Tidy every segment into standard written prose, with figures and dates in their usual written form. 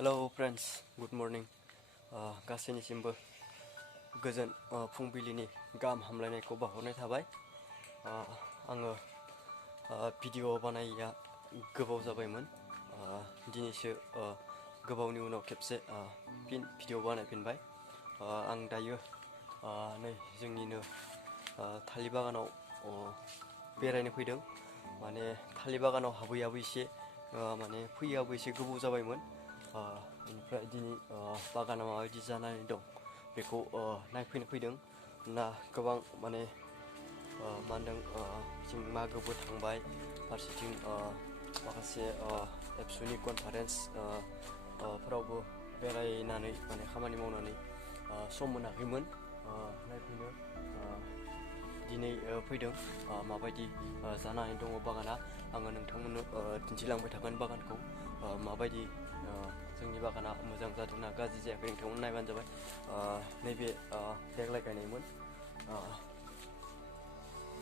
Hello friends, good morning. गासैनिसिमबो गोजोन फुंबिलिनि गाहाम हामलायनायखौ बावहरनाय थाबाय। आङो भिडिअ बानायैया गोबाव जाबायमोन। दिनैसो गोबावनि उनाव खेबसे फिन भिडिअ बानायफिनबाय। आं दायो नै जोंनिनो थालिर बागानाव बेरायनो फैदों। माने थालिर बागानाव हाबैयाबो एसे माने फैयाबो एसे गोबाव जाबायमोन। बेनिफ्राय दिनै बागाना माबायदि जानानै दं बेखौ नायफैनो फैदों ना गोबां माने मा होनदों जों मागोबो थांबाय, फारसेथिं माखासे एबसुनि कनफारेन्स फोरावबो बेरायनानै माने खामानि मावनानै सम मोनाखैमोन नायफैनो। दिनै फैदों माबायदि जानानै दङ बागाना आङो नोंथांमोननो दिन्थिलांबाय थागोन बागानखौ माबायदि जोंनि बागाना मोजां जादोंना गाज्रि जायाखै नोंथांमोन नायबानो जाबाय। नैबे देग्लाय गायनायमोन।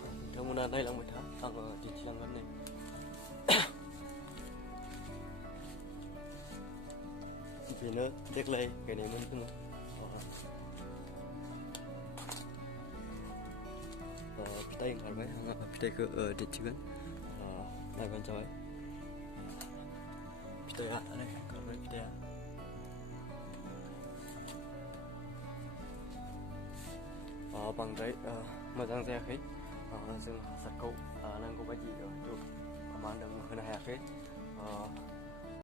नोंथांमोना नायलांबाय था, आङो दिन्थिलांगोन नै। बेनो देग्लाय गायनायमोन जोङो। फिथाइ ओंखारबाय, आङो फिथाइखौ दिन्थिगोन, नायबानो जाबाय। फिथाइया ओंखारबाय, फिथाइया बांद्राय मोजां जायाखै। जों हासारखौ नांगौ बायदि मा होनदों होनो हायाखै।